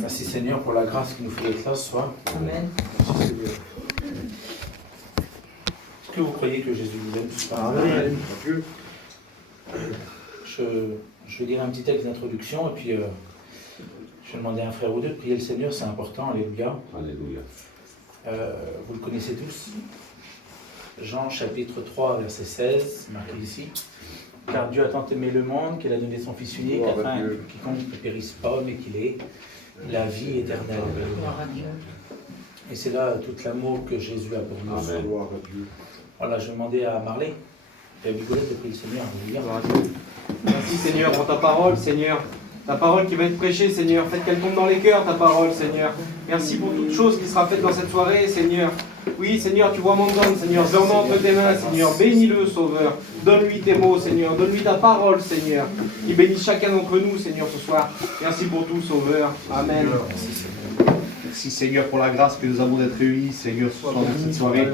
Merci Seigneur pour la grâce qui nous fait d'être là ce soir. Amen. Merci Seigneur. Est-ce que vous croyez que Jésus vous aime ce soir? Amen. Je vais lire un petit texte d'introduction et puis je vais demander à un frère ou deux de prier le Seigneur, c'est important, alléluia. Alléluia. Vous le connaissez tous. Jean chapitre 3 verset 16, marqué ici. Car Dieu a tant aimé le monde qu'il a donné son Fils unique afin que quiconque ne périsse pas mais qu'il ait la vie éternelle. Gloire à Dieu. Et c'est là tout l'amour que Jésus a pour nous. Amen. Gloire à Dieu. Voilà, je vais demander à Marley et à Bigolette de prier le Seigneur. Alléluia. Merci Seigneur pour ta parole, Seigneur. Ta parole qui va être prêchée, Seigneur. Faites qu'elle tombe dans les cœurs, ta parole, Seigneur. Merci pour toute chose qui sera faite dans cette soirée, Seigneur. Oui, Seigneur, tu vois mon homme, Seigneur. Je le remets entre tes mains, Seigneur. Bénis-le, Sauveur. Donne-lui tes mots, Seigneur. Donne-lui ta parole, Seigneur. Qui bénisse chacun d'entre nous, Seigneur, ce soir. Merci pour tout, Sauveur. Amen. Merci Seigneur pour la grâce que nous avons d'être réunis, Seigneur, ce soir dans cette soirée.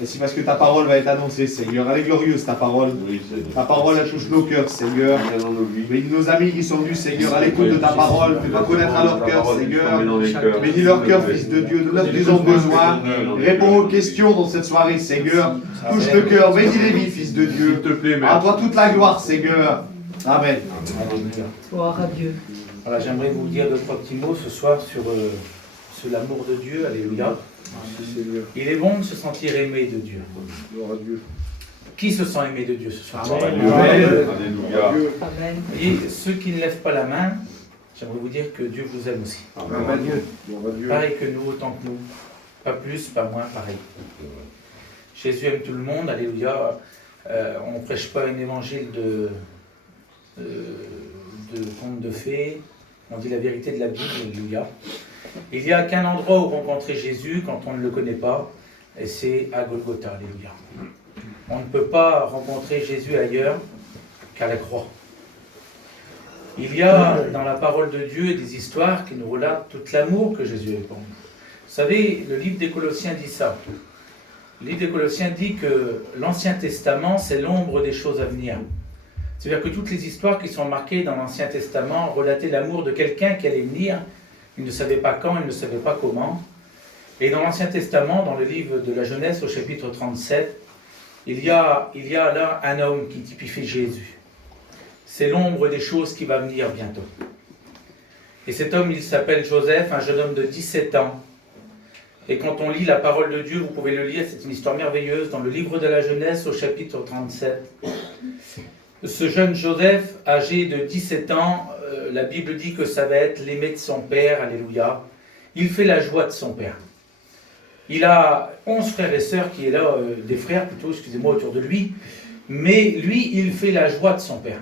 Merci parce que ta parole va être annoncée, Seigneur. Elle est glorieuse, ta parole. Oui, Seigneur. Ta parole, elle touche nos cœurs, Seigneur. Viens dans nos vies. Bénis nos amis qui sont venus, Seigneur, à l'écoute de ta parole. Fais-toi connaître à leur cœur, Seigneur. Bénis leur cœur, Fils de Dieu. Donne-leur ce qu'ils ont besoin. Réponds aux questions dans cette soirée, Seigneur. Touche le cœur. Bénis les vies, Fils de Dieu. S'il te plaît, À toi toute la gloire, Seigneur. Amen. Alléluia. Gloire à Dieu. Voilà, j'aimerais vous dire 2-3 petits mots ce soir sur l'amour de Dieu. Alléluia. Merci Seigneur. Il est bon de se sentir aimé de Dieu. Gloire à Dieu. Qui se sent aimé de Dieu ce soir? Amen. Alléluia. Amen. Et ceux qui ne lèvent pas la main, j'aimerais vous dire que Dieu vous aime aussi. Amen. Gloire à Dieu. Pareil que nous, autant que nous. Pas plus, pas moins, pareil. Jésus aime tout le monde, alléluia. On ne prêche pas un évangile de conte de fées. On dit la vérité de la Bible, alléluia. Il n'y a qu'un endroit où rencontrer Jésus quand on ne le connaît pas, et c'est à Golgotha, alléluia. On ne peut pas rencontrer Jésus ailleurs qu'à la croix. Il y a dans la parole de Dieu des histoires qui nous relatent tout l'amour que Jésus a pour nous. Vous savez, le livre des Colossiens dit ça. Le livre des Colossiens dit que l'Ancien Testament, c'est l'ombre des choses à venir. C'est-à-dire que toutes les histoires qui sont marquées dans l'Ancien Testament relataient l'amour de quelqu'un qui allait venir. Il ne savait pas quand, il ne savait pas comment. Et dans l'Ancien Testament, dans le livre de la Genèse, au chapitre 37, il y a là un homme qui typifie Jésus. C'est l'ombre des choses qui va venir bientôt. Et cet homme, il s'appelle Joseph, un jeune homme de 17 ans. Et quand on lit la parole de Dieu, vous pouvez le lire, c'est une histoire merveilleuse, dans le livre de la Genèse, au chapitre 37. Ce jeune Joseph, âgé de 17 ans, la Bible dit que ça va être l'aimé de son père, alléluia. Il fait la joie de son père. Il a 11 frères et sœurs qui est là, des frères plutôt, excusez-moi, autour de lui. Mais lui, il fait la joie de son père.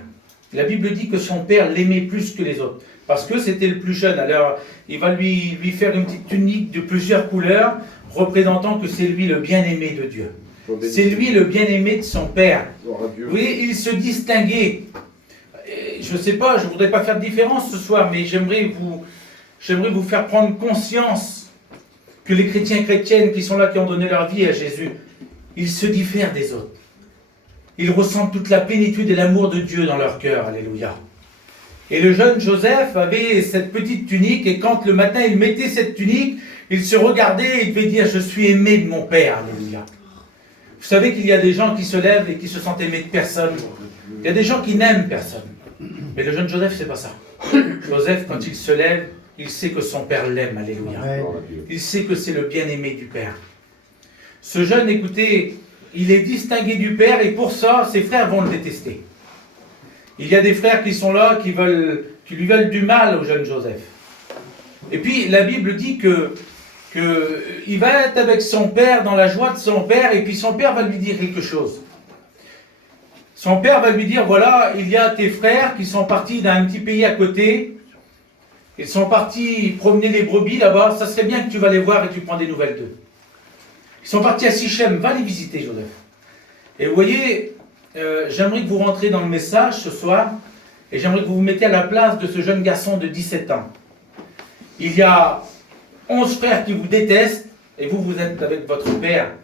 La Bible dit que son père l'aimait plus que les autres. Parce que c'était le plus jeune. Alors, il va lui faire une petite tunique de plusieurs couleurs, représentant que c'est lui le bien-aimé de Dieu. C'est lui le bien-aimé de son père. Gloire à Dieu. Vous voyez, il se distinguait. Je ne sais pas, je ne voudrais pas faire de différence ce soir, mais j'aimerais vous faire prendre conscience que les chrétiens et chrétiennes qui sont là, qui ont donné leur vie à Jésus, ils se diffèrent des autres. Ils ressentent toute la plénitude et l'amour de Dieu dans leur cœur, alléluia. Et le jeune Joseph avait cette petite tunique, et quand le matin il mettait cette tunique, il se regardait et il devait dire « Je suis aimé de mon Père », alléluia. Vous savez qu'il y a des gens qui se lèvent et qui se sentent aimés de personne. Il y a des gens qui n'aiment personne. Mais le jeune Joseph, c'est pas ça. Joseph, quand il se lève, il sait que son père l'aime, alléluia. Il sait que c'est le bien-aimé du père. Ce jeune, écoutez, il est distingué du père et pour ça, ses frères vont le détester. Il y a des frères qui sont là, qui lui veulent du mal au jeune Joseph. Et puis, la Bible dit qu'il va être avec son père, dans la joie de son père, et puis son père va lui dire quelque chose. Son père va lui dire, voilà, il y a tes frères qui sont partis d'un petit pays à côté, ils sont partis promener les brebis là-bas, ça serait bien que tu vas les voir et tu prends des nouvelles d'eux. Ils sont partis à Sichem, va les visiter, Joseph. Et vous voyez, j'aimerais que vous rentrez dans le message ce soir, et j'aimerais que vous vous mettiez à la place de ce jeune garçon de 17 ans. Il y a 11 frères qui vous détestent, et vous êtes avec votre père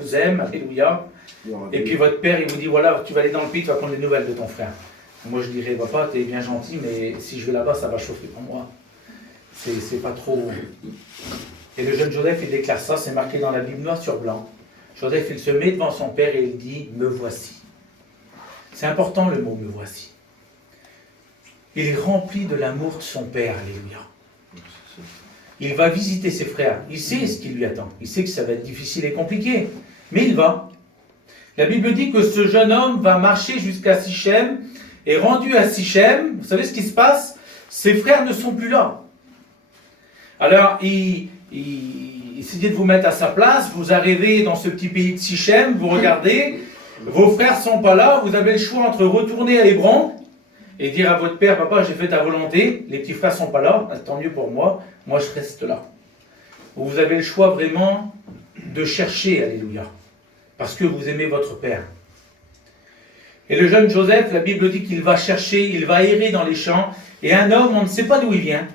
vous aime, alléluia. Et puis votre père, il vous dit, voilà, tu vas aller dans le pays, tu vas prendre les nouvelles de ton frère. Moi je dirais, papa, t'es bien gentil, mais si je vais là-bas, ça va chauffer pour moi. C'est pas trop... Et le jeune Joseph, il déclare ça, c'est marqué dans la Bible noir sur blanc. Joseph, il se met devant son père et il dit, me voici. C'est important le mot, me voici. Il est rempli de l'amour de son père, alléluia. Il va visiter ses frères. Il sait ce qui lui attend. Il sait que ça va être difficile et compliqué. Mais il va. La Bible dit que ce jeune homme va marcher jusqu'à Sichem. Et rendu à Sichem, vous savez ce qui se passe? Ses frères ne sont plus là. Alors, il essayez de vous mettre à sa place. Vous arrivez dans ce petit pays de Sichem. Vous regardez. Vos frères ne sont pas là. Vous avez le choix entre retourner à Hébron et dire à votre père, papa, j'ai fait ta volonté. Les petits frères ne sont pas là. Tant mieux pour moi. Moi, je reste là. Vous avez le choix vraiment de chercher, alléluia. Parce que vous aimez votre père. Et le jeune Joseph, la Bible dit qu'il va chercher, il va errer dans les champs. Et un homme, on ne sait pas d'où il vient.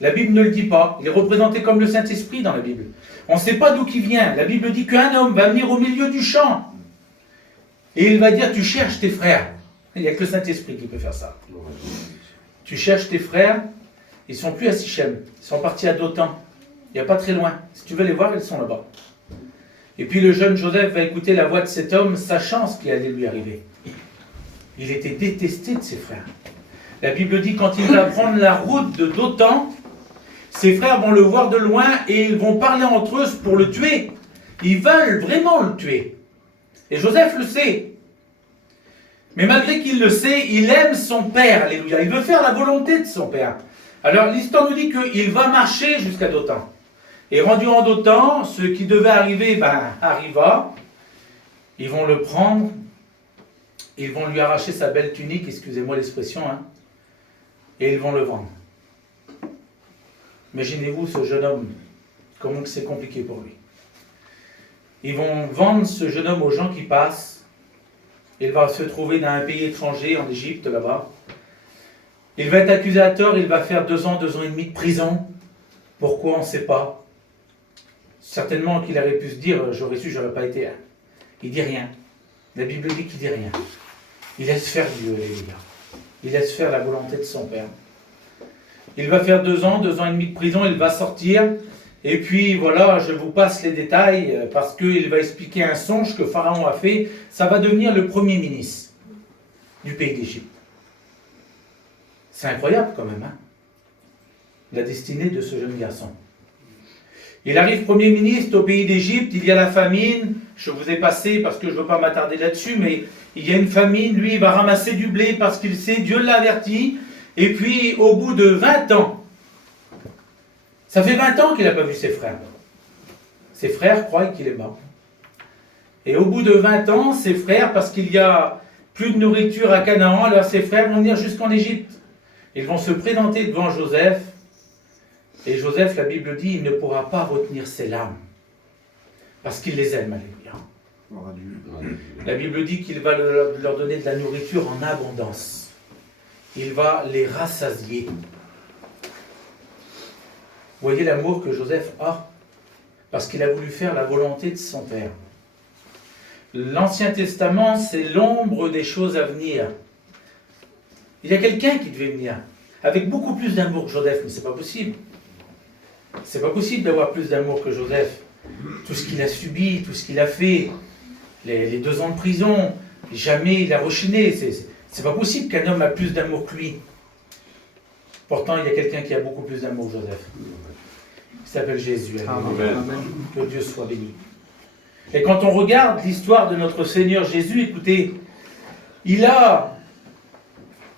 La Bible ne le dit pas. Il est représenté comme le Saint-Esprit dans la Bible. On ne sait pas d'où il vient. La Bible dit qu'un homme va venir au milieu du champ. Et il va dire, tu cherches tes frères. Il n'y a que le Saint-Esprit qui peut faire ça. Tu cherches tes frères, ils ne sont plus à Sichem. Ils sont partis à Dothan. Il n'y a pas très loin. Si tu veux les voir, ils sont là-bas. Et puis le jeune Joseph va écouter la voix de cet homme, sachant ce qui allait lui arriver. Il était détesté de ses frères. La Bible dit quand il va prendre la route de Dothan, ses frères vont le voir de loin et ils vont parler entre eux pour le tuer. Ils veulent vraiment le tuer. Et Joseph le sait. Mais malgré qu'il le sait, il aime son père. Alléluia. Il veut faire la volonté de son père. Alors l'histoire nous dit qu'il va marcher jusqu'à Dothan. Et rendu en Dothan, ce qui devait arriver, arriva. Ils vont le prendre. Ils vont lui arracher sa belle tunique, excusez-moi l'expression, et ils vont le vendre. Imaginez-vous ce jeune homme, comment c'est compliqué pour lui. Ils vont vendre ce jeune homme aux gens qui passent. Il va se trouver dans un pays étranger, en Égypte, là-bas. Il va être accusé à tort, il va faire 2 ans, 2 ans et demi de prison. Pourquoi, on ne sait pas. Certainement qu'il aurait pu se dire, j'aurais su, j'aurais pas été. Il dit rien. La Bible dit qu'il dit rien. Il laisse faire Dieu, alléluia. Il laisse faire la volonté de son Père. Il va faire 2 ans, 2 ans et demi de prison, il va sortir. Et puis voilà, je vous passe les détails parce qu'il va expliquer un songe que Pharaon a fait. Ça va devenir le premier ministre du pays d'Égypte. C'est incroyable quand même, la destinée de ce jeune garçon. Il arrive Premier ministre au pays d'Égypte, il y a la famine, je vous ai passé parce que je ne veux pas m'attarder là-dessus, mais il y a une famine, lui il va ramasser du blé parce qu'il sait, Dieu l'a averti, et puis au bout de 20 ans, ça fait 20 ans qu'il n'a pas vu ses frères. Ses frères croient qu'il est mort. Et au bout de 20 ans, ses frères, parce qu'il y a plus de nourriture à Canaan, alors ses frères vont venir jusqu'en Égypte. Ils vont se présenter devant Joseph, et Joseph, la Bible dit, il ne pourra pas retenir ses larmes, parce qu'il les aime, alléluia. La Bible dit qu'il va leur donner de la nourriture en abondance. Il va les rassasier. Vous voyez l'amour que Joseph a, parce qu'il a voulu faire la volonté de son Père. L'Ancien Testament, c'est l'ombre des choses à venir. Il y a quelqu'un qui devait venir, avec beaucoup plus d'amour que Joseph, mais c'est pas possible. C'est pas possible d'avoir plus d'amour que Joseph. Tout ce qu'il a subi, tout ce qu'il a fait, les 2 ans de prison, jamais il a rechiné. C'est pas possible qu'un homme a plus d'amour que lui. Pourtant, il y a quelqu'un qui a beaucoup plus d'amour que Joseph. Il s'appelle Jésus. Amen. Que Dieu soit béni. Et quand on regarde l'histoire de notre Seigneur Jésus, écoutez, il a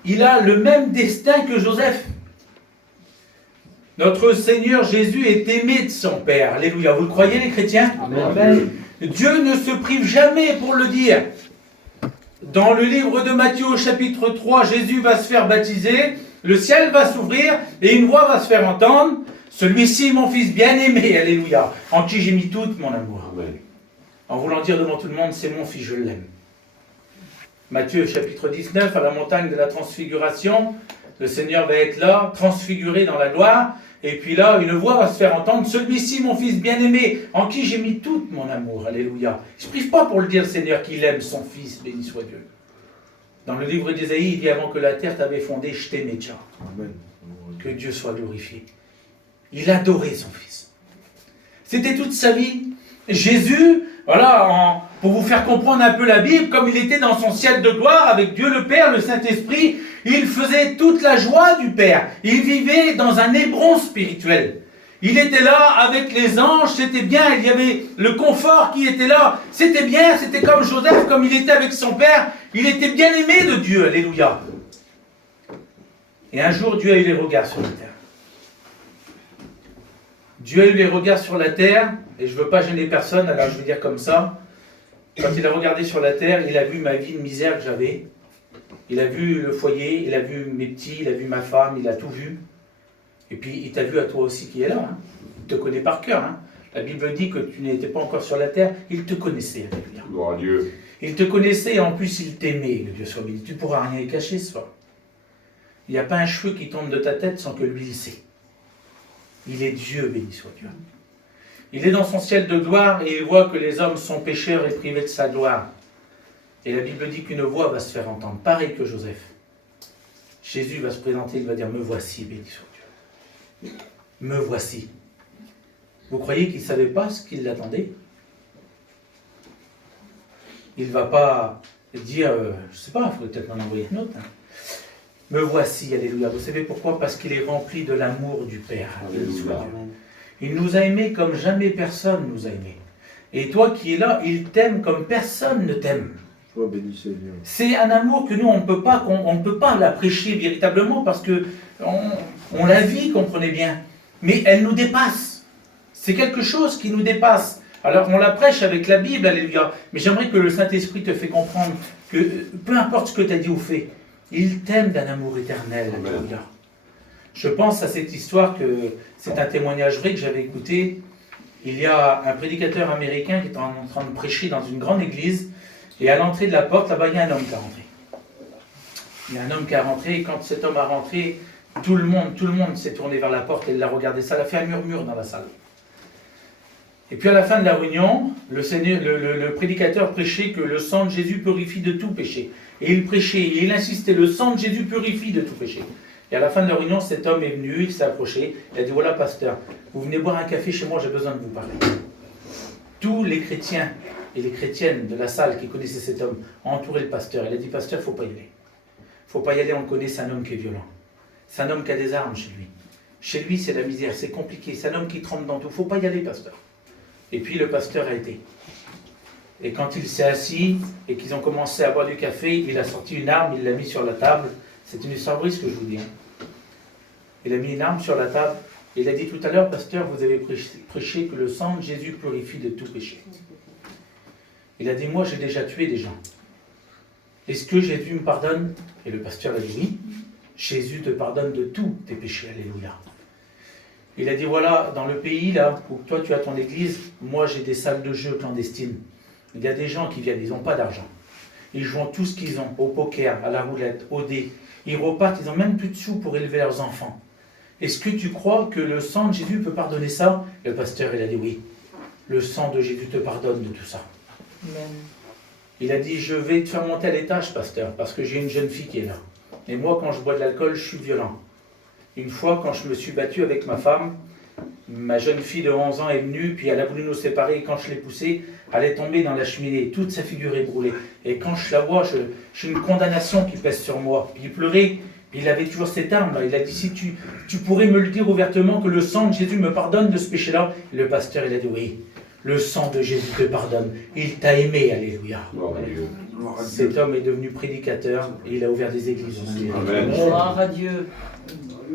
le même destin que Joseph. Notre Seigneur Jésus est aimé de son Père. Alléluia. Vous le croyez, les chrétiens? Amen. Dieu ne se prive jamais pour le dire. Dans le livre de Matthieu, au chapitre 3, Jésus va se faire baptiser, le ciel va s'ouvrir et une voix va se faire entendre. Celui-ci, mon fils bien-aimé, alléluia, en qui j'ai mis tout mon amour. Amen. En voulant dire devant tout le monde, c'est mon fils, je l'aime. Matthieu, chapitre 19, à la montagne de la transfiguration, le Seigneur va être là, transfiguré dans la gloire, et puis là, une voix va se faire entendre, celui-ci, mon fils bien-aimé, en qui j'ai mis tout mon amour, alléluia. Il ne se prive pas pour le dire, Seigneur, qu'il aime son fils, béni soit Dieu. Dans le livre d'Ésaïe, il dit avant que la terre t'avait fondé, je t'aimais déjà. Amen. Que Dieu soit glorifié. Il adorait son Fils. C'était toute sa vie. Jésus, voilà, pour vous faire comprendre un peu la Bible, comme il était dans son ciel de gloire avec Dieu le Père, le Saint-Esprit, il faisait toute la joie du Père. Il vivait dans un Hébron spirituel. Il était là avec les anges, c'était bien, il y avait le confort qui était là. C'était bien, c'était comme Joseph, comme il était avec son Père. Il était bien aimé de Dieu, alléluia. Et un jour, Dieu a eu les regards sur la terre. Dieu a eu les regards sur la terre, et je ne veux pas gêner personne, alors je vais dire comme ça. Quand il a regardé sur la terre, il a vu ma vie de misère que j'avais. Il a vu le foyer, il a vu mes petits, il a vu ma femme, il a tout vu. Et puis il t'a vu à toi aussi qui est là. Hein. Il te connaît par cœur. Hein. La Bible dit que tu n'étais pas encore sur la terre, il te connaissait. Gloire à Dieu. Il te connaissait et en plus il t'aimait, que Dieu soit béni. Tu ne pourras rien y cacher ce soir. Il n'y a pas un cheveu qui tombe de ta tête sans que lui le sait. Il est Dieu, béni soit Dieu. Il est dans son ciel de gloire et il voit que les hommes sont pécheurs et privés de sa gloire. Et la Bible dit qu'une voix va se faire entendre, pareil que Joseph. Jésus va se présenter, il va dire, me voici, béni soit Dieu. Me voici. Vous croyez qu'il ne savait pas ce qu'il l'attendait? Il ne va pas dire, je ne sais pas, il faudrait peut-être m'en envoyer une autre. Hein. Me voici, alléluia. Vous savez pourquoi? Parce qu'il est rempli de l'amour du Père. Alléluia. Il nous a aimés comme jamais personne nous a aimés. Et toi qui es là, il t'aime comme personne ne t'aime. Sois béni, Seigneur. C'est un amour que nous, on ne peut pas la prêcher véritablement parce que on la vit, comprenez bien. Mais elle nous dépasse. C'est quelque chose qui nous dépasse. Alors on la prêche avec la Bible, alléluia. Mais j'aimerais que le Saint-Esprit te fait comprendre que peu importe ce que tu as dit ou fait, il t'aime d'un amour éternel, alléluia. Je pense à cette histoire que c'est un témoignage vrai que j'avais écouté. Il y a un prédicateur américain qui est en train de prêcher dans une grande église. Et à l'entrée de la porte, là-bas, il y a un homme qui a rentré. Il y a un homme qui a rentré, et quand cet homme a rentré, tout le monde s'est tourné vers la porte et l'a regardé. Ça l'a fait un murmure dans la salle. Et puis à la fin de la réunion, le prédicateur prêchait que le sang de Jésus purifie de tout péché. Et il prêchait, et il insistait, le sang de Jésus purifie de tout péché. Et à la fin de la réunion, cet homme est venu, il s'est approché, il a dit, voilà pasteur, vous venez boire un café chez moi, j'ai besoin de vous parler. Tous les chrétiens et les chrétiennes de la salle qui connaissaient cet homme ont entouré le pasteur. Il a dit, pasteur, il ne faut pas y aller. Il ne faut pas y aller, on le connaît, c'est un homme qui est violent. C'est un homme qui a des armes chez lui. Chez lui, c'est la misère, c'est compliqué, c'est un homme qui trempe dans tout. Il ne faut pas y aller, pasteur. Et puis le pasteur a été. Et quand il s'est assis et qu'ils ont commencé à boire du café, il a sorti une arme, il l'a mis sur la table. C'est une histoire vraie ce que je vous dis. Hein. Il a mis une arme sur la table. Et il a dit tout à l'heure, pasteur, vous avez prêché que le sang de Jésus purifie de tout péché. Il a dit, moi j'ai déjà tué des gens. Est-ce que Jésus me pardonne? Et le pasteur a dit, oui, Jésus te pardonne de tous tes péchés, alléluia. Il a dit, voilà, dans le pays là, où toi tu as ton église, moi j'ai des salles de jeu clandestines. Il y a des gens qui viennent, ils n'ont pas d'argent. Ils jouent tout ce qu'ils ont, au poker, à la roulette, au dé. Ils repartent, ils n'ont même plus de sous pour élever leurs enfants. Est-ce que tu crois que le sang de Jésus peut pardonner ça? Le pasteur, il a dit, oui, le sang de Jésus te pardonne de tout ça. Amen. Il a dit, je vais te faire monter à l'étage, pasteur, parce que j'ai une jeune fille qui est là. Et moi, quand je bois de l'alcool, je suis violent. Une fois, quand je me suis battu avec ma femme, ma jeune fille de 11 ans est venue, puis elle a voulu nous séparer, et quand je l'ai poussée, elle est tombée dans la cheminée, toute sa figure est brûlée. Et quand je la vois, j'ai une condamnation qui pèse sur moi. Puis il pleurait, puis il avait toujours cette arme, là. Il a dit, si tu pourrais me le dire ouvertement, que le sang de Jésus me pardonne de ce péché-là. Et le pasteur, il a dit, oui, le sang de Jésus te pardonne. Il t'a aimé, alléluia. Cet homme est devenu prédicateur, et il a ouvert des églises. Amen. Gloire à Dieu.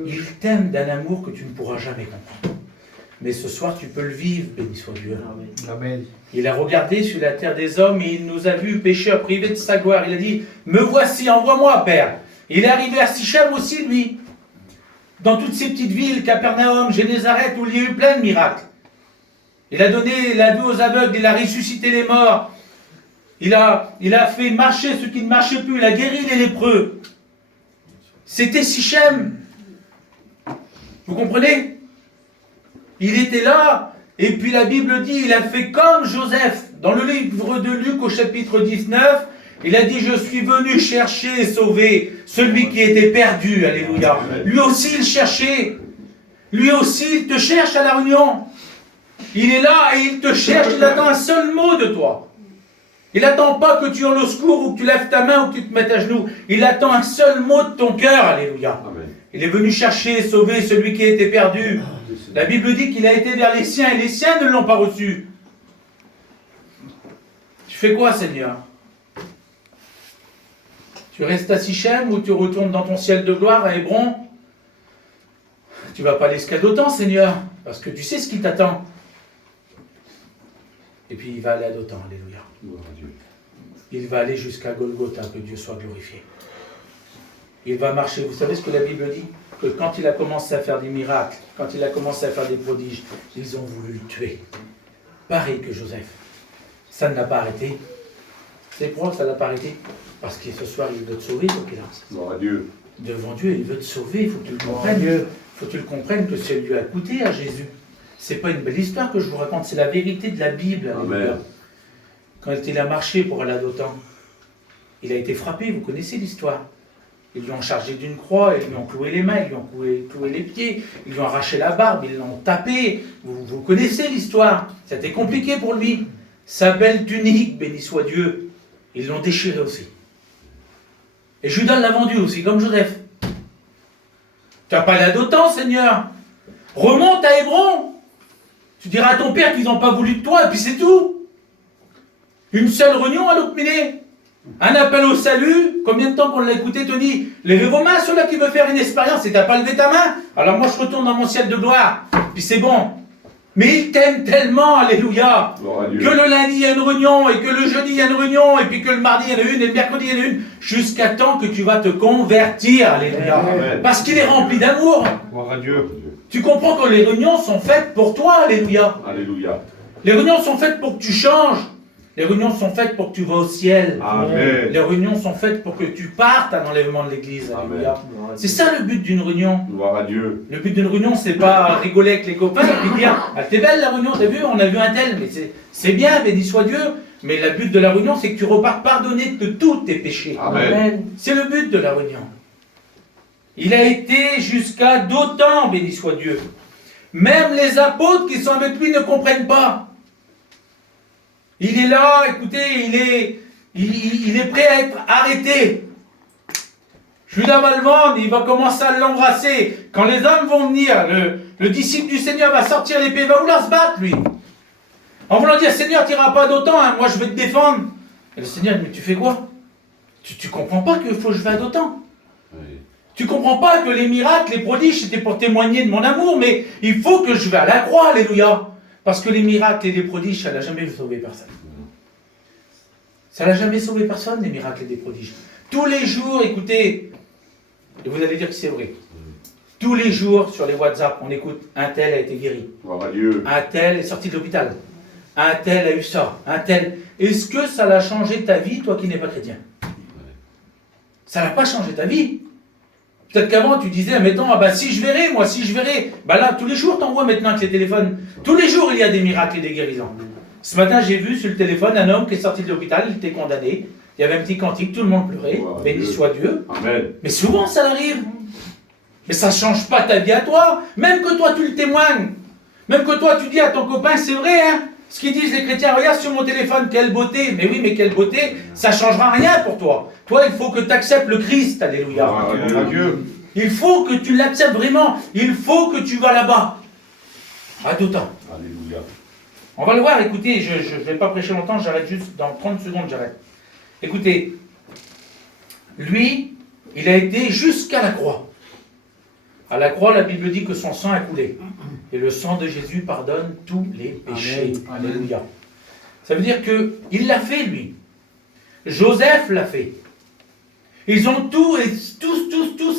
Il t'aime d'un amour que tu ne pourras jamais comprendre. Mais ce soir, tu peux le vivre, béni soit Dieu. Amen. Il a regardé sur la terre des hommes et il nous a vus pécheurs privés de sa gloire. Il a dit, me voici, envoie-moi, Père. Il est arrivé à Sichem aussi, lui. Dans toutes ces petites villes, Capernaum, Génézareth, où il y a eu plein de miracles. Il a donné la vue aux aveugles, il a ressuscité les morts. Il a fait marcher ceux qui ne marchaient plus, il a guéri les lépreux. C'était Sichem. Vous comprenez? Il était là, et puis la Bible dit, il a fait comme Joseph. Dans le livre de Luc au chapitre 19, Il a dit, je suis venu chercher et sauver celui qui était perdu. Alléluia. Lui aussi, il cherchait. Lui aussi, il te cherche à la réunion. Il est là et il te cherche. Il attend un seul mot de toi. Il n'attend pas que tu hurles au secours ou que tu lèves ta main ou que tu te mettes à genoux. Il attend un seul mot de ton cœur. Alléluia. Amen. Il est venu chercher et sauver celui qui était perdu. La Bible dit qu'il a été vers les siens et les siens ne l'ont pas reçu. Tu fais quoi, Seigneur? Tu restes à Sichem ou tu retournes dans ton ciel de gloire à Hébron? Tu vas pas aller jusqu'à Dothan, Seigneur, parce que tu sais ce qui t'attend. Et puis il va aller à Dothan, alléluia. Gloire à Dieu. Il va aller jusqu'à Golgotha, que Dieu soit glorifié. Il va marcher. Vous savez ce que la Bible dit? Que quand il a commencé à faire des miracles, quand il a commencé à faire des prodiges, ils ont voulu le tuer. Pareil que Joseph. Ça ne l'a pas arrêté. C'est pourquoi ça ne l'a pas arrêté? Parce que ce soir, il veut te sauver, toi, Pilate. Gloire à Dieu. Devant Dieu, il veut te sauver, il faut que tu le comprennes. Il faut que tu le comprennes que ça lui a coûté à Jésus. C'est pas une belle histoire que je vous raconte, c'est la vérité de la Bible. Amen. Quand il a marché pour aller à Dothan, il a été frappé, vous connaissez l'histoire. Ils lui ont chargé d'une croix, ils lui ont cloué les mains, ils lui ont cloué les pieds, ils lui ont arraché la barbe, ils l'ont tapé. Vous connaissez l'histoire. C'était compliqué pour lui. Sa belle tunique, béni soit Dieu, ils l'ont déchirée aussi. Et Judas l'a vendu aussi, comme Joseph. Tu n'as pas allé à Dothan, Seigneur. Remonte à Hébron. Tu diras à ton père qu'ils n'ont pas voulu de toi, et puis c'est tout. Une seule réunion à l'Okminé. Un appel au salut. Combien de temps qu'on l'a écouté, Tony? Levez vos mains, ceux-là qui veulent faire une expérience, et tu n'as pas levé ta main. Alors moi, je retourne dans mon ciel de gloire. Puis c'est bon. Mais il t'aime tellement, alléluia, Gloire à Dieu. que le lundi il y a une réunion, et que le jeudi il y a une réunion, et puis que le mardi il y en a une, et le mercredi il y en a une, jusqu'à temps que tu vas te convertir, alléluia. Amen. Parce qu'il est rempli d'amour. Gloire à Dieu. Tu comprends que les réunions sont faites pour toi, alléluia. Alléluia. Les réunions sont faites pour que tu changes. Les réunions sont faites pour que tu vas au ciel. Amen. Les réunions sont faites pour que tu partes à l'enlèvement de l'église, alléluia. Amen. C'est ça le but d'une réunion. Gloire à Dieu. Le but d'une réunion, c'est pas rigoler avec les copains et puis dire ah, t'es belle la réunion, t'as vu, on a vu un tel, mais c'est bien, béni soit Dieu. Mais le but de la réunion, c'est que tu repartes pardonné de tous tes péchés. Amen. C'est le but de la réunion. Il a été jusqu'à Dothan, béni soit Dieu. Même les apôtres qui sont avec lui ne comprennent pas. Il est là, écoutez, il est prêt à être arrêté. Judas va le vendre, il va commencer à l'embrasser. Quand les hommes vont venir, le disciple du Seigneur va sortir l'épée, il va vouloir se battre, lui. En voulant dire, Seigneur, tu n'iras pas d'Dothan, hein, moi je vais te défendre. Et le Seigneur, mais tu fais quoi? Tu comprends pas qu'il faut que je vais à Dothan? Oui. Tu comprends pas que les miracles, les prodiges, c'était pour témoigner de mon amour, mais il faut que je vais à la croix, alléluia. Parce que les miracles et les prodiges, ça n'a jamais sauvé personne. Ça n'a jamais sauvé personne, les miracles et les prodiges. Tous les jours, écoutez, et vous allez dire que c'est vrai. Tous les jours, sur les WhatsApp, on écoute, un tel a été guéri. Gloire à Dieu. Un tel est sorti de l'hôpital. Un tel a eu ça. Un tel. Est-ce que ça l'a changé ta vie, toi qui n'es pas chrétien? Ça n'a pas changé ta vie. Peut-être qu'avant, tu disais, mettons, ah bah si je verrai, moi, si je verrai. Bah là, tous les jours, t'envoies maintenant avec les téléphones. Tous les jours, il y a des miracles et des guérisons. Ce matin, j'ai vu sur le téléphone un homme qui est sorti de l'hôpital, il était condamné. Il y avait un petit cantique, tout le monde pleurait. Wow, Béni Dieu. soit Dieu. Amen. Mais souvent, ça arrive. Mais ça ne change pas ta vie à toi. Même que toi, tu le témoignes. Même que toi, tu dis à ton copain, c'est vrai, hein. Ce qu'ils disent les chrétiens, regarde sur mon téléphone, quelle beauté. Mais oui, mais quelle beauté, ça ne changera rien pour toi. Toi, il faut que tu acceptes le Christ, alléluia. Gloire à Dieu. Il faut que tu l'acceptes vraiment. Il faut que tu vas là-bas. À Dothan. Alléluia. On va le voir, écoutez, je ne vais pas prêcher longtemps, j'arrête juste dans 30 secondes, j'arrête. Écoutez, lui, il a été jusqu'à la croix. À la croix, la Bible dit que son sang a coulé. Et le sang de Jésus pardonne tous les péchés. Amen. Alléluia. Ça veut dire qu'il l'a fait, lui. Joseph l'a fait. Ils ont tous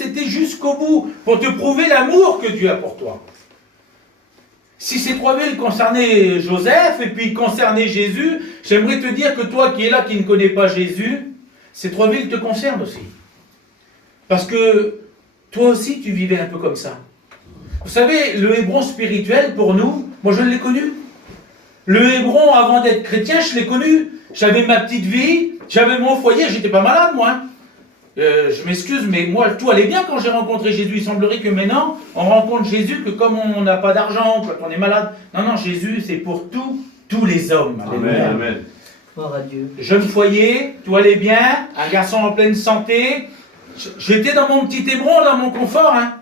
été jusqu'au bout pour te prouver l'amour que Dieu a pour toi. Si ces trois villes concernaient Joseph et puis concernaient Jésus, j'aimerais te dire que toi qui es là, qui ne connais pas Jésus, ces trois villes te concernent aussi. Parce que toi aussi tu vivais un peu comme ça. Vous savez, le Hébron spirituel pour nous, moi je l'ai connu. Le Hébron avant d'être chrétien, je l'ai connu. J'avais ma petite vie, J'avais mon foyer, j'étais pas malade, moi. Hein. Je m'excuse, mais moi, tout allait bien quand j'ai rencontré Jésus. Il semblerait que maintenant, on rencontre Jésus que comme on n'a pas d'argent, quand on est malade. Non, non, Jésus, c'est pour tous les hommes. Amen, amen. Gloire à Dieu. Jeune foyer, tout allait bien, un garçon en pleine santé. J'étais dans mon petit Hébron, dans mon confort. Hein.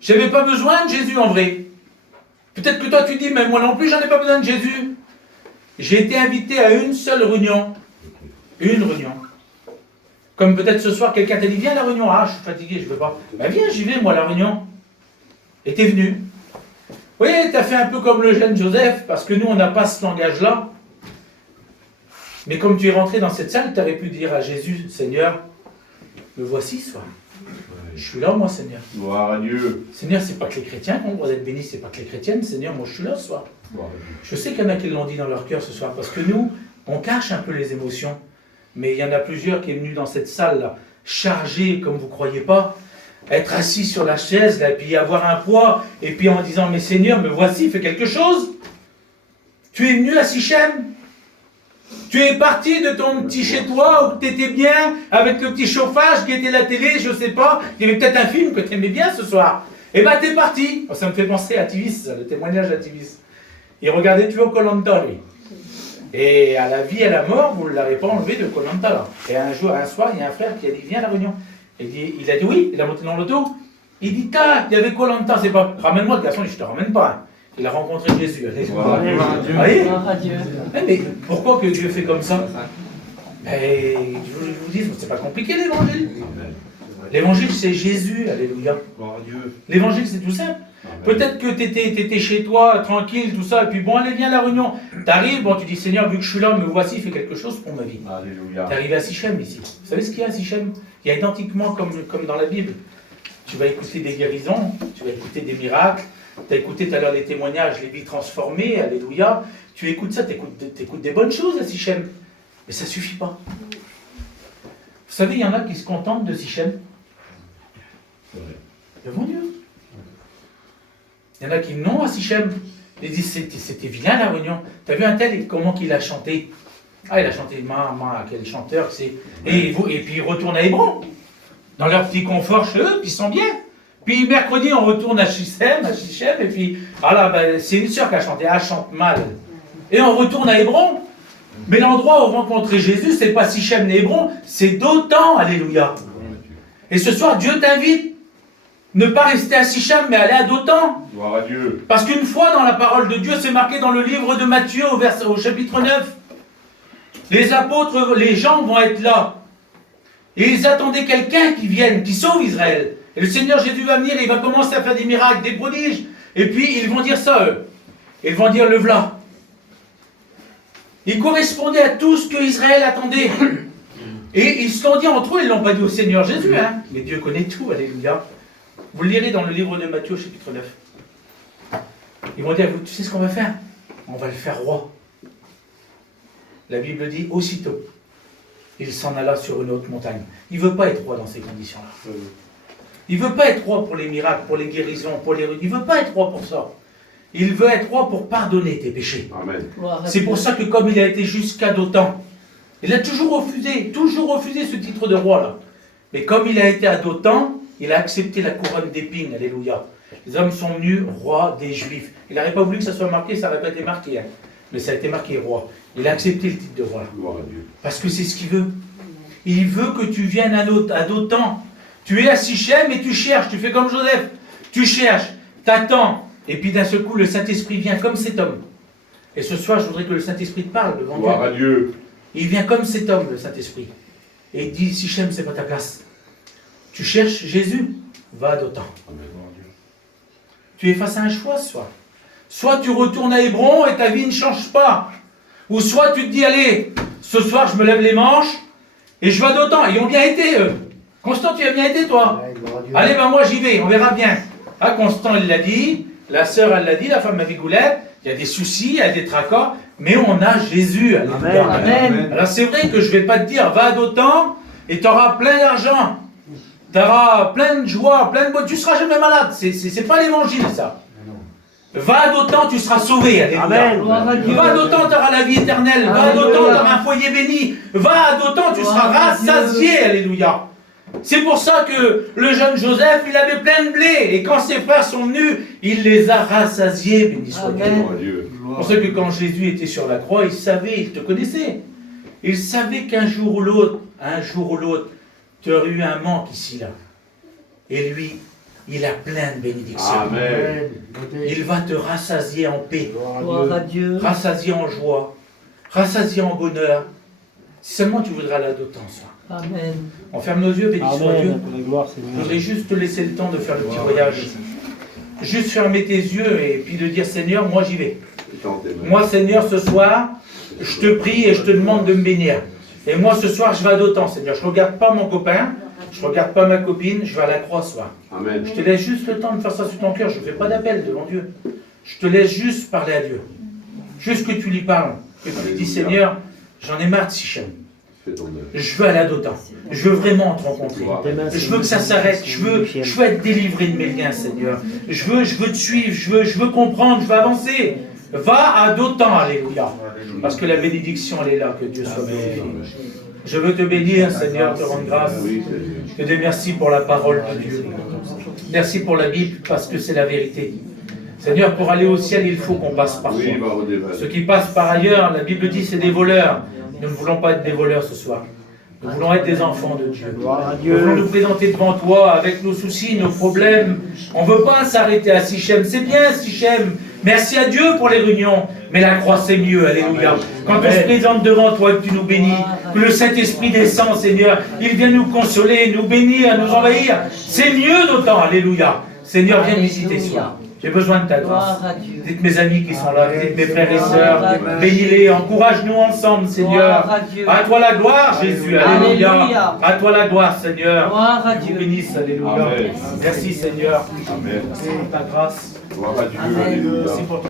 Je n'avais pas besoin de Jésus en vrai. Peut-être que toi tu dis, mais moi non plus, j'en ai pas besoin de Jésus. J'ai été invité à une seule réunion. Une réunion. Comme peut-être ce soir, quelqu'un t'a dit, viens à la réunion. Ah, je suis fatigué, je ne veux pas. Ben viens, j'y vais, moi, à la réunion. Et t'es venu. Oui, tu as fait un peu comme le jeune Joseph, parce que nous, on n'a pas ce langage-là. Mais comme tu es rentré dans cette salle, tu aurais pu dire à Jésus, Seigneur, me voici ce soir. Je suis là, moi, Seigneur. Gloire à Dieu. Seigneur, c'est pas que les chrétiens qui ont le droit d'être bénis, c'est pas que les chrétiennes. Seigneur, moi, je suis là ce soir. Je sais qu'il y en a qui l'ont dit dans leur cœur ce soir, parce que nous, on cache un peu les émotions. Mais il y en a plusieurs qui sont venus dans cette salle-là, chargés comme vous ne croyez pas, être assis sur la chaise, là, et puis avoir un poids, et puis en disant, mais Seigneur, me voici, fais quelque chose. Tu es venu à Sichem. Tu es parti de ton petit chez-toi où tu étais bien, avec le petit chauffage qui était la télé, je ne sais pas, il y avait peut-être un film que tu aimais bien ce soir. Et bien tu es parti. Oh, ça me fait penser à Tivis, le témoignage à Tivis. Il regardait toujours Koh-Lanta, lui. Et à la vie et à la mort, vous ne l'avez pas enlevé de Koh-Lanta, là. Et un soir, il y a un frère qui a dit, viens à la réunion. Il a dit oui, il a monté dans l'auto. Il dit, il y avait Koh-Lanta, c'est pas... Ramène-moi le garçon, je ne te ramène pas. Hein. Il a rencontré Jésus. Gloire à Dieu. Mais pourquoi que Dieu fait comme ça? Mais je vous dis, c'est pas compliqué l'évangile. L'évangile, c'est Jésus, alléluia. L'évangile, c'est tout simple. Peut-être que tu étais chez toi, tranquille, tout ça, et puis bon, allez, viens à la réunion. Tu arrives, bon, tu dis, Seigneur, vu que je suis là, me voici, fais quelque chose pour ma vie. Alléluia. Tu es arrivé à Sichem ici. Vous savez ce qu'il y a à Sichem? Il y a identiquement comme dans la Bible. Tu vas écouter des guérisons, tu vas écouter des miracles. Tu as écouté tout à l'heure les témoignages, les vies transformées, alléluia. Tu écoutes ça, tu écoutes des bonnes choses à Sichem. Mais ça ne suffit pas. Vous savez, il y en a qui se contentent de Sichem. Devant Dieu. Il y en a qui n'ont à Sichem. Ils disent, c'était vilain la réunion. Tu as vu un tel, comment qu'il a chanté? Ah, il a chanté, quel chanteur c'est. Et puis il retourne à Hébron. Dans leur petit confort chez eux, puis ils sont bien. Puis mercredi, on retourne à Sichem, et puis, c'est une sœur qui a chanté, elle chante mal. Et on retourne à Hébron. Mais l'endroit où rencontrer Jésus, c'est pas Sichem ni Hébron, c'est Dothan, alléluia. Et ce soir, Dieu t'invite, ne pas rester à Sichem, mais aller à Dothan. Gloire à Dieu. Parce qu'une fois dans la parole de Dieu, c'est marqué dans le livre de Matthieu, au chapitre 9, les apôtres, les gens vont être là. Et ils attendaient quelqu'un qui vienne, qui sauve Israël. Et le Seigneur Jésus va venir, et il va commencer à faire des miracles, des prodiges. Et puis, ils vont dire ça, eux. Ils vont dire, le v'là. Il correspondait à tout ce que Israël attendait. Et ils se l'ont dit entre eux, ils ne l'ont pas dit au Seigneur Jésus, hein. Mais Dieu connaît tout, alléluia. Vous le lirez dans le livre de Matthieu, chapitre 9. Ils vont dire, tu sais ce qu'on va faire? On va le faire roi. La Bible dit, aussitôt, il s'en alla sur une haute montagne. Il ne veut pas être roi dans ces conditions-là. Il ne veut pas être roi pour les miracles, pour les guérisons, pour les... Il ne veut pas être roi pour ça. Il veut être roi pour pardonner tes péchés. Amen. C'est pour ça que comme il a été jusqu'à Dothan, il a toujours refusé ce titre de roi-là. Mais comme il a été à Dothan, il a accepté la couronne d'épines, alléluia. Les hommes sont venus roi des Juifs. Il n'aurait pas voulu que ça soit marqué, ça n'aurait pas été marqué. Hein. Mais ça a été marqué roi. Il a accepté le titre de roi. Gloire à Dieu. Parce que c'est ce qu'il veut. Il veut que tu viennes à Dothan. Tu es à Sichem et tu cherches. Tu fais comme Joseph. Tu cherches, t'attends. Et puis d'un seul coup, le Saint-Esprit vient comme cet homme. Et ce soir, je voudrais que le Saint-Esprit te parle devant Gloire Dieu. à Dieu. Il vient comme cet homme, le Saint-Esprit. Et il dit, Sichem, c'est pas ta place. Tu cherches Jésus, va à Dothan. Tu es face à un choix ce soir. Soit tu retournes à Hébron et ta vie ne change pas. Ou soit tu te dis, allez, ce soir je me lève les manches et je vais à Dothan. Ils ont bien été, eux. Constant, tu as bien été, toi. Allez, ben moi j'y vais, on verra bien. Ah, Constant, il l'a dit, la sœur, elle l'a dit, la femme avec Goulette, il y a des soucis, il y a des tracas, mais on a Jésus. Alléluia. Amen. Alors c'est vrai que je ne vais pas te dire, va à Dothan et tu auras plein d'argent. Tu auras plein de joie, plein de bonheur. Tu ne seras jamais malade. C'est pas l'évangile, ça. Va d'autant, tu seras sauvé. Alléluia. Gloire à Dieu. Va d'autant, tu auras la vie éternelle. Va Alléluia. d'autant, tu auras un foyer béni. Va d'autant, tu seras Gloire à rassasié. Alléluia. C'est pour ça que le jeune Joseph, il avait plein de blé. Et quand ses frères sont venus, il les a rassasiés. Béni soit Dieu. Amen. Gloire à Dieu. C'est pour ça que quand Jésus était sur la croix, il savait, il te connaissait. Il savait qu'un jour ou l'autre, tu aurais eu un manque ici, là. Et lui, il a plein de bénédictions. Amen. Il va te rassasier en paix, Gloire à Dieu. rassasier en joie, rassasier en bonheur. Si seulement tu voudras là d'autant ça. Amen. On ferme nos yeux, béni soit Dieu. La gloire, Je Seigneur. voudrais juste te laisser le temps de faire le petit voyage. Juste fermer tes yeux et puis de dire, Seigneur, moi j'y vais. Moi, Seigneur, ce soir, je te prie et je te demande de me bénir. Et moi, ce soir, je vais à d'autant, Seigneur. Je ne regarde pas mon copain, je ne regarde pas ma copine, je vais à la croix ce soir. Amen. Je te laisse juste le temps de faire ça sur ton cœur. Je ne fais pas d'appel devant Dieu. Je te laisse juste parler à Dieu. Juste que tu lui parles. Que tu lui dis, Seigneur, j'en ai marre de Sichem. Fais ton œuvre. Je veux aller à d'autant. Je veux vraiment te rencontrer. Je veux que ça s'arrête. Je veux être délivré de mes liens, Seigneur. Je veux te suivre. Je veux comprendre. Je veux avancer. Va à d'autant, alléluia. Parce que la bénédiction, elle est là. Que Dieu soit glorifié. Je veux te bénir, Seigneur, te rendre grâce. Oui, Seigneur. Je te dis merci pour la parole de Dieu. Merci pour la Bible, parce que c'est la vérité. Seigneur, pour aller au ciel, il faut qu'on passe par toi. Oui, va au débat. Ceux qui passent par ailleurs, la Bible dit, c'est des voleurs. Nous ne voulons pas être des voleurs ce soir. Nous voulons être des enfants de Dieu. Gloire à Nous Dieu. voulons nous présenter devant toi avec nos soucis, nos problèmes. On ne veut pas s'arrêter à Sichem. C'est bien Sichem. Merci à Dieu pour les réunions. Mais la croix, c'est mieux. Alléluia. Quand on se présente devant toi et que tu nous bénis, que le Saint-Esprit descend, Seigneur, il vient nous consoler, nous bénir, nous envahir. C'est mieux d'autant. Alléluia. Seigneur, viens me visiter ce soir. J'ai besoin de ta grâce. Gloire à Dieu. Dites mes amis qui sont là, dites mes frères et sœurs, bénis-les, encourage-nous ensemble, Seigneur. Gloire à Dieu. À toi la gloire, Jésus, alléluia. Alléluia. À toi la gloire, Seigneur. Gloire à Que vous Dieu. bénisse, alléluia. Amen. Merci, Seigneur. Amen. Merci pour ta grâce. Gloire à Dieu. Amen. Alléluia. Merci pour ton